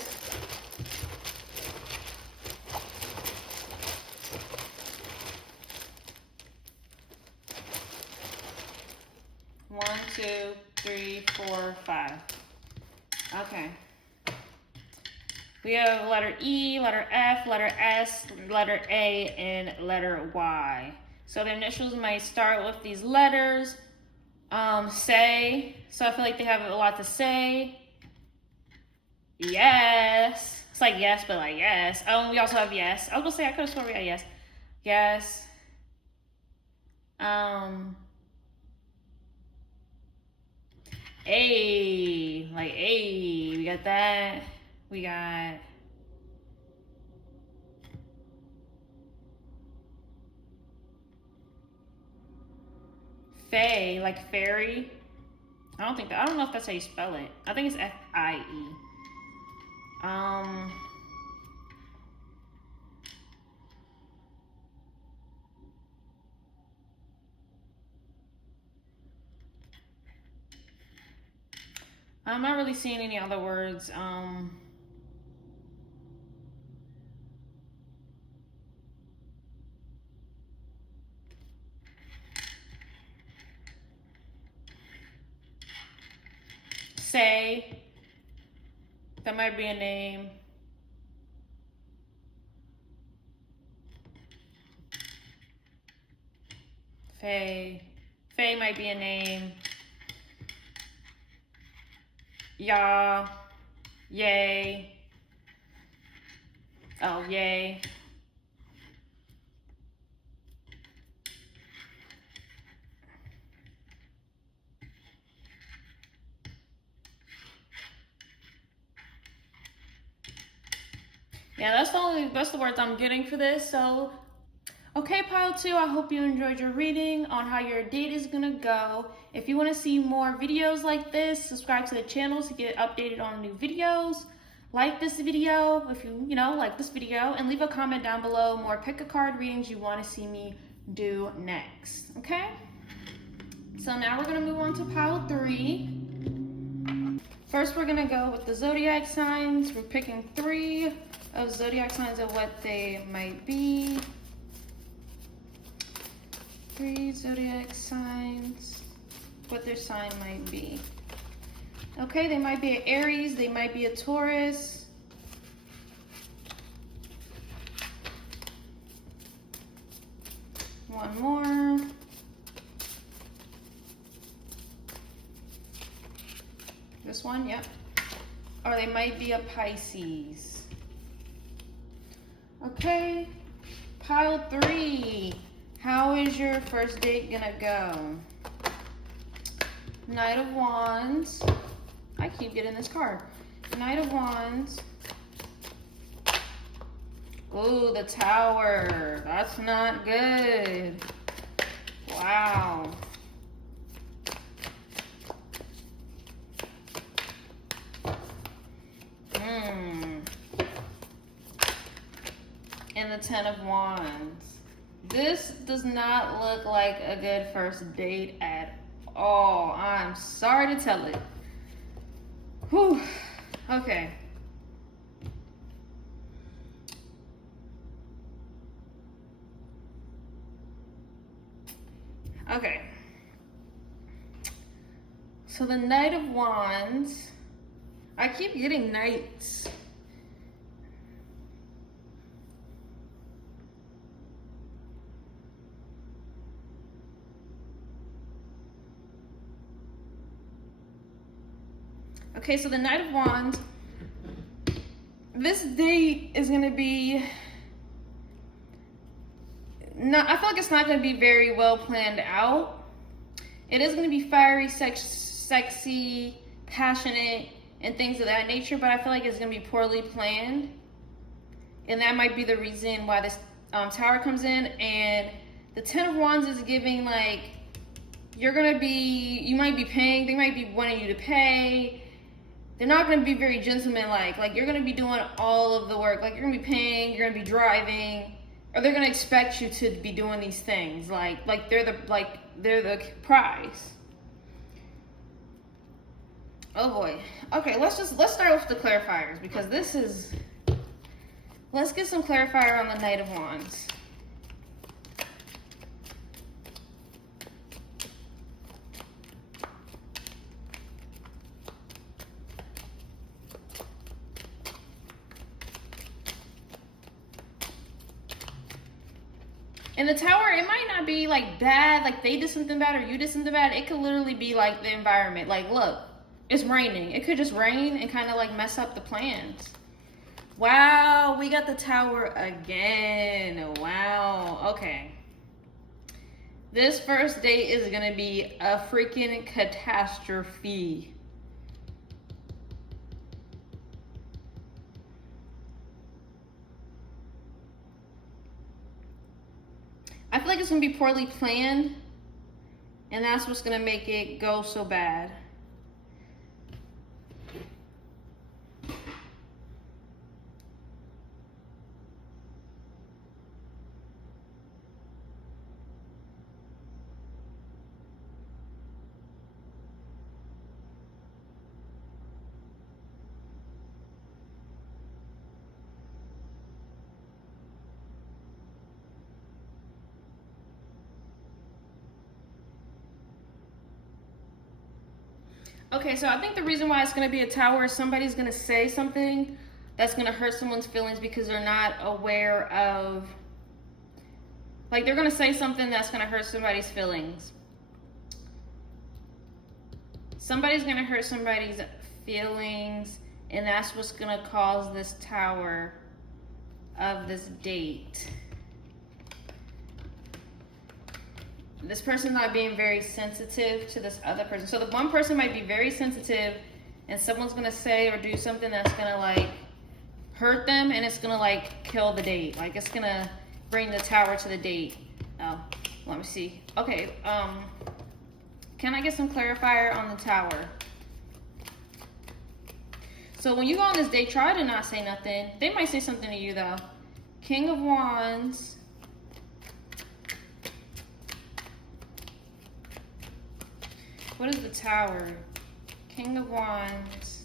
One, 2, 3, 4, 5. Okay. We have letter E, letter F, letter S, letter A, and letter Y. So the initials might start with these letters. Say. So I feel like they have a lot to say. Yes. It's like yes, but like yes. We also have yes. I was gonna say, I could have sworn we had yes. Yes. A. Like A. We got that. We got Faye, like fairy. I don't know if that's how you spell it. I think it's F-I-E. I'm not really seeing any other words. Say, that might be a name. Faye might be a name. Ya, yay. Oh, yay. Yeah, that's the words I'm getting for this. So, okay, pile 2, I hope you enjoyed your reading on how your date is gonna go. If you want to see more videos like this, subscribe to the channel to get updated on new videos. Like this video if you like this video, and leave a comment down below more pick a card readings you want to see me do next. Okay? So now we're gonna move on to pile 3. First, we're gonna go with the zodiac signs. We're picking 3 of zodiac signs and what they might be. 3 zodiac signs, what their sign might be. Okay, they might be an Aries, they might be a Taurus. One more. This one, yep. Or they might be a Pisces. Okay, pile 3. How is your first date gonna go? Knight of Wands. I keep getting this card. Knight of Wands. Ooh, the Tower. That's not good. Wow. And the Ten of Wands. This does not look like a good first date at all. I'm sorry to tell it. Whew. Okay. Okay. So the Knight of Wands. I keep getting knights. Okay, so the Knight of Wands. This date is going to be... I feel like it's not going to be very well planned out. It is going to be fiery, sexy, passionate, and things of that nature, but I feel like it's going to be poorly planned. And that might be the reason why this tower comes in. And the Ten of Wands is giving, like, you might be paying, they might be wanting you to pay. They're not going to be very gentleman-like. Like, you're going to be doing all of the work. Like, you're going to be paying, you're going to be driving, or they're going to expect you to be doing these things. Like they're the prize. Oh boy. Okay, let's start with the clarifiers, because let's get some clarifier on the Knight of Wands. And the Tower, it might not be like bad, like they did something bad or you did something bad. It could literally be like the environment. Like, look, it's raining. It could just rain and kind of like mess up the plans. Wow, we got the Tower again. Wow, okay. This first date is gonna be a freaking catastrophe. I feel like it's gonna be poorly planned, and that's what's gonna make it go so bad. Okay, so I think the reason why it's going to be a Tower is somebody's going to say something that's going to hurt someone's feelings because they're not aware of, like, they're going to say something that's going to hurt somebody's feelings. Somebody's going to hurt somebody's feelings, and that's what's going to cause this Tower of this date. This person's not being very sensitive to this other person. So the one person might be very sensitive, and someone's gonna say or do something that's gonna like hurt them, and it's gonna like kill the date. Like it's gonna bring the Tower to the date. Oh, let me see. Okay, can I get some clarifier on the Tower? So when you go on this date, try to not say nothing. They might say something to you though. King of Wands. What is the Tower? King of Wands.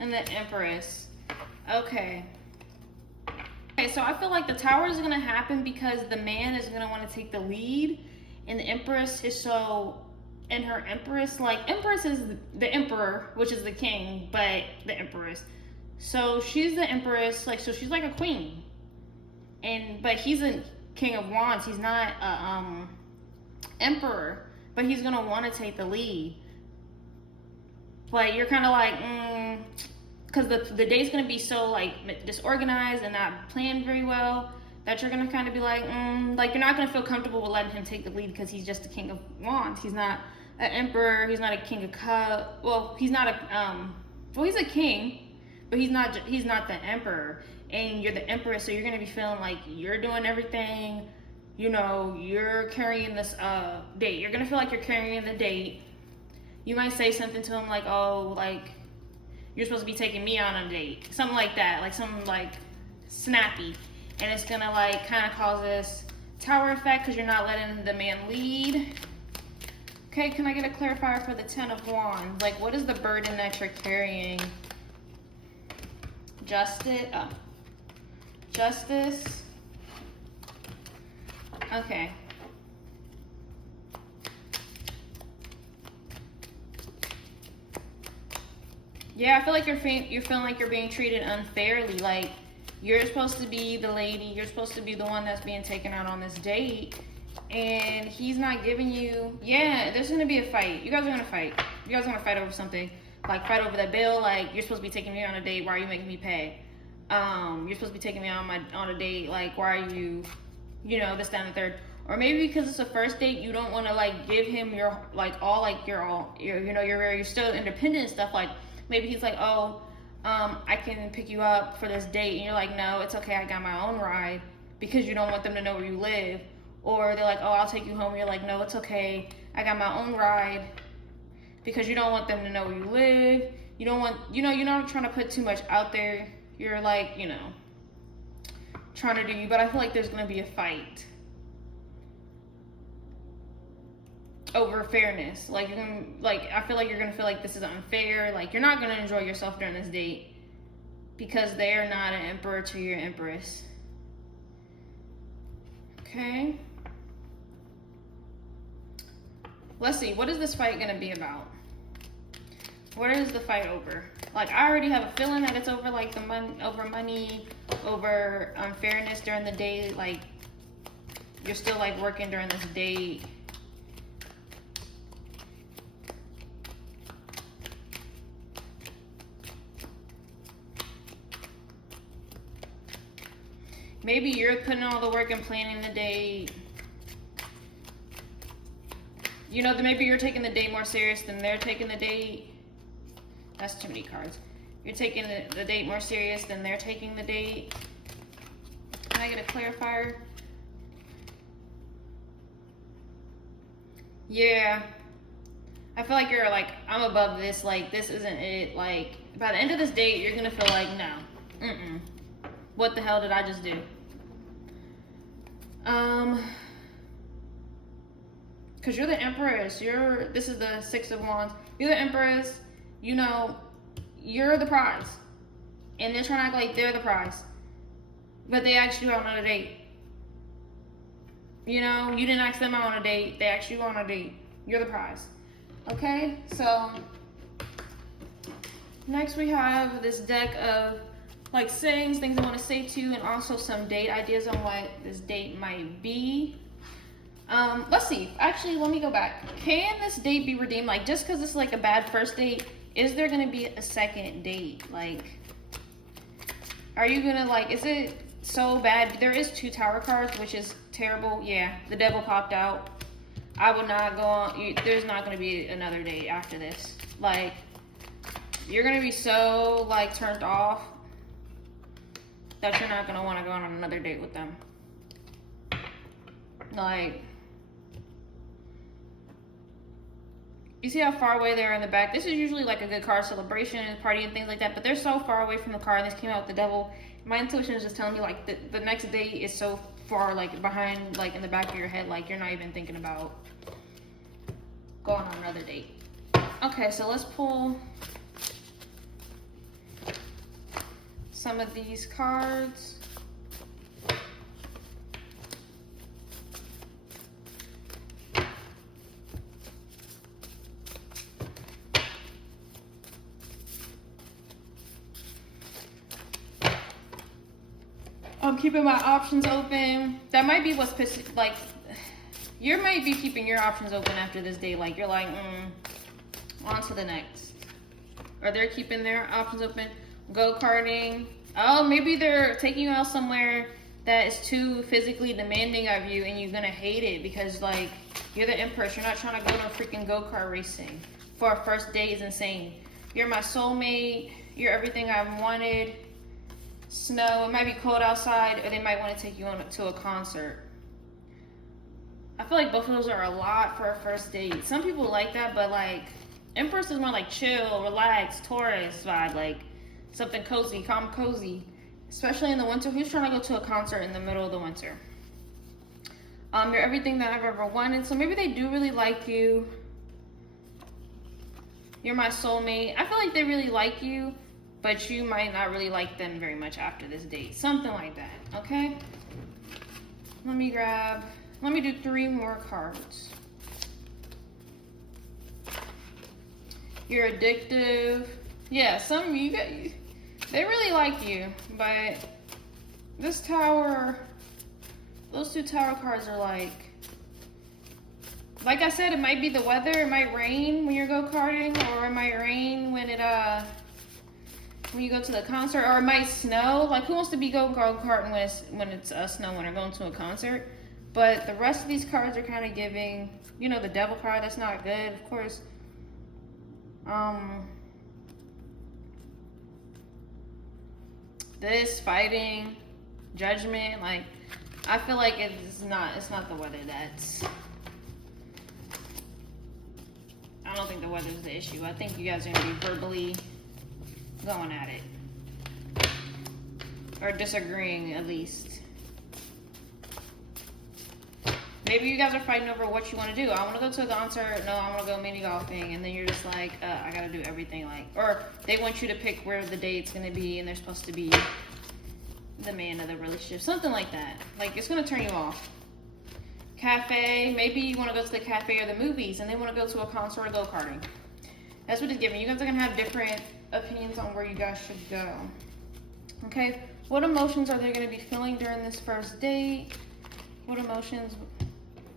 And the Empress. Okay. Okay, so I feel like the Tower is going to happen because the man is going to want to take the lead, and the Empress is so... And her Empress, like, Empress is the Emperor, which is the king, but the Empress. So she's the Empress, like, so she's like a queen. But he's a King of Wands. He's not a Emperor, but he's gonna want to take the lead. But you're kind of like, because the day's gonna be so like disorganized and not planned very well, that you're gonna kind of be like you're not gonna feel comfortable with letting him take the lead because he's just the King of Wands. He's not an Emperor. He's not a King of Cups. Well, he's not a he's a king, but he's not the Emperor. And you're the Empress, so you're gonna be feeling like you're doing everything. You know, you're carrying this date. You're gonna feel like you're carrying the date. You might say something to him like, oh, like you're supposed to be taking me on a date. Something like that, like something like snappy. And it's gonna like kind of cause this tower effect because you're not letting the man lead. Okay, can I get a clarifier for the 10 of Wands? Like, what is the burden that you're carrying? Justice. Okay. Yeah, I feel like you're feeling like you're being treated unfairly. Like, you're supposed to be the lady. You're supposed to be the one that's being taken out on this date. And he's not giving you... Yeah, there's going to be a fight. You guys are going to fight. You guys are going to fight over something. Like, fight over that bill. Like, you're supposed to be taking me on a date. Why are you making me pay? You're supposed to be taking me on a date. Like, why are you... You know, this, that, and the third. Or maybe because it's a first date, you don't want to, like, give him your... Like, all, like, you're still independent and stuff. Like, maybe he's like, oh... I can pick you up for this date. And you're like, no, it's okay, I got my own ride. Because you don't want them to know where you live. Or they're like, oh, I'll take you home. You're like, no, it's okay, I got my own ride. Because you don't want them to know where you live. You don't want, you're not trying to put too much out there. You're like, trying to do you. But I feel like there's going to be a fight over fairness. Like, I feel like you're gonna feel like this is unfair. Like, you're not gonna enjoy yourself during this date because they're not an emperor to your empress. Okay. Let's see. What is this fight gonna be about? What is the fight over? Like, I already have a feeling that it's over, like, money, over unfairness during the day. Like, you're still, like, working during this date. Maybe you're putting all the work and planning the date. Maybe you're taking the date more serious than they're taking the date. That's too many cards. You're taking the date more serious than they're taking the date. Can I get a clarifier? Yeah. I feel like you're like, I'm above this. Like, this isn't it. Like, by the end of this date, you're going to feel like, no. What the hell did I just do? Because you're the Empress. This is the 6 of Wands. You're the Empress. You're the prize. And they're trying to act like they're the prize. But they asked you out on a date. You didn't ask them out on a date. They asked you on a date. You're the prize. Okay? So, next we have this deck of like sayings, things I want to say to you, and also some date ideas on what this date might be. Let's see. Actually, let me go back. Can this date be redeemed? Like, just because it's like a bad first date, is there going to be a second date? Like, are you going to, like, is it so bad? There is 2 tower cards, which is terrible. Yeah, the devil popped out. I would not go on. There's not going to be another date after this. Like, you're going to be so, like, turned off that you're not going to want to go on another date with them. Like, you see how far away they are in the back? This is usually like a good card celebration and party and things like that, but they're so far away from the card, and this came out with the devil. My intuition is just telling me, like, the next date is so far, like, behind, like, in the back of your head, like, you're not even thinking about going on another date. Okay, so let's pull some of these cards. I'm keeping my options open. That might be what's pissing, like, you might be keeping your options open after this day. Like, you're like, on to the next. Or they're keeping their options open. Go-karting. Oh, maybe they're taking you out somewhere that is too physically demanding of you, and you're gonna hate it because, like, you're the Empress. You're not trying to go to freaking go-kart racing for a first date is insane. You're my soulmate. You're everything I've wanted. Snow. It might be cold outside, or they might want to take you on to a concert. I feel like both of those are a lot for a first date. Some people like that, but, like, Empress is more like chill, relax, Taurus vibe, like something cozy, calm, cozy. Especially in the winter. Who's trying to go to a concert in the middle of the winter? You're everything that I've ever wanted. So maybe they do really like you. You're my soulmate. I feel like they really like you, but you might not really like them very much after this date. Something like that, okay? Let me do 3 more cards. You're addictive. Yeah, some of you guys, they really like you, but this tower, those 2 tower cards are like I said, it might be the weather. It might rain when you go karting, or it might rain when you go to the concert, or it might snow. Like, who wants to be go karting when it's snowing or going to a concert? But the rest of these cards are kind of giving, you know, the devil card. That's not good, of course. This fighting, judgment, like, I feel like it's not the weather that's. I don't think the weather's the issue. I think you guys are gonna be verbally going at it, or disagreeing at least. Maybe you guys are fighting over what you want to do. I want to go to a concert. No, I want to go mini golfing. And then you're just like, I got to do everything. Like, or they want you to pick where the date's going to be, and they're supposed to be the man of the relationship. Something like that. Like, it's going to turn you off. Cafe. Maybe you want to go to the cafe or the movies, and they want to go to a concert or go-karting. That's what it's giving. You guys are going to have different opinions on where you guys should go. Okay? What emotions are they going to be feeling during this first date? What emotions?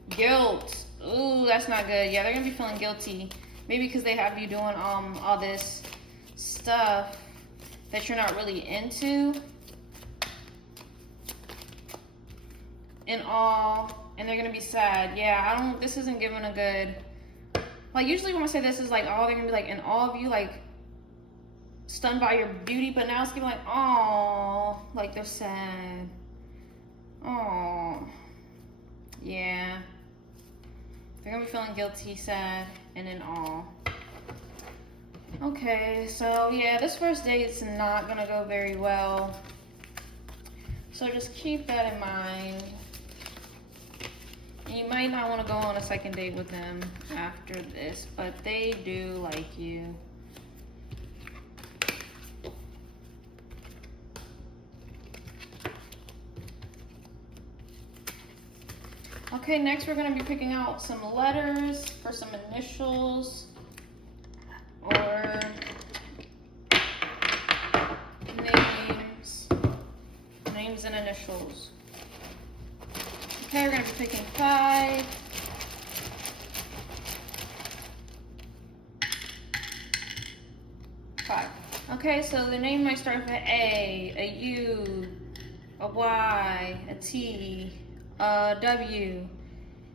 Guilt. Ooh, that's not good. Yeah, they're gonna be feeling guilty. Maybe because they have you doing all this stuff that you're not really into. And they're gonna be sad. Yeah, this isn't giving a good. Like, usually when I say this is like, they're gonna be like in awe of you, like stunned by your beauty. But now it's gonna be like, oh, like they're sad. Oh, yeah. They're gonna be feeling guilty, sad, and in awe. Okay, so yeah, this first date's not gonna go very well. So just keep that in mind. You might not want to go on a second date with them after this, but they do like you. Okay, next we're going to be picking out some letters for some initials or names and initials. Okay, we're going to be picking 5. Okay, so the name might start with an A, a U, a Y, a T, a W.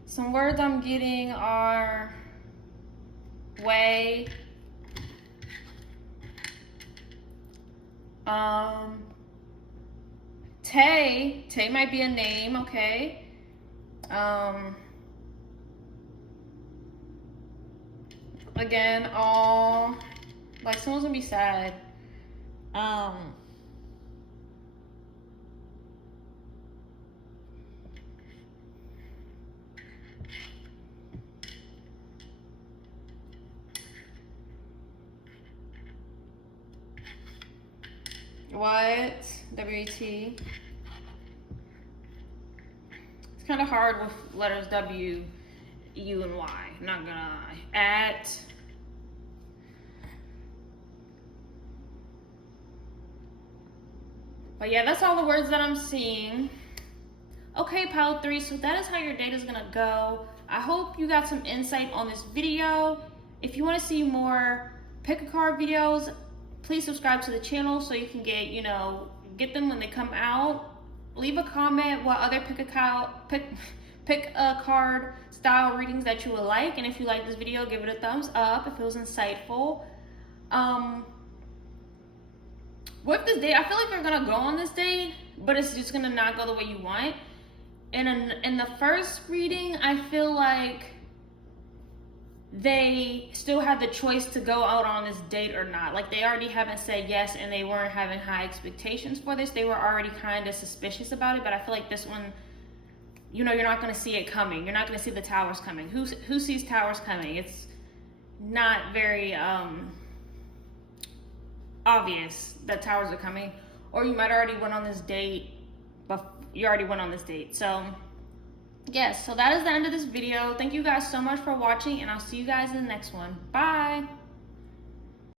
Some words I'm getting are way, Tay might be a name, okay. Again, all, like someone's gonna be sad. What? W-E-T. It's kind of hard with letters W, U, and Y. I'm not gonna lie. At. But yeah, that's all the words that I'm seeing. Okay, pile 3, so that is how your date is gonna go. I hope you got some insight on this video. If you want to see more pick a card videos, please subscribe to the channel so you can get them when they come out. Leave a comment what other pick a card style readings that you would like, and if you like this video, give it a thumbs up if it was insightful. With this date, I feel like we're gonna go on this date, but it's just gonna not go the way you want. And in the first reading, I feel like they still had the choice to go out on this date or not. Like, they already haven't said yes, and they weren't having high expectations for this. They were already kind of suspicious about it, but I feel like this one, you know, you're not going to see it coming. You're not going to see the towers coming. Who sees towers coming? It's not very obvious that towers are coming. Or you might already went on this date, but you already went on this date. So yes, so that is the end of this video. Thank you guys so much for watching, and I'll see you guys in the next one. Bye.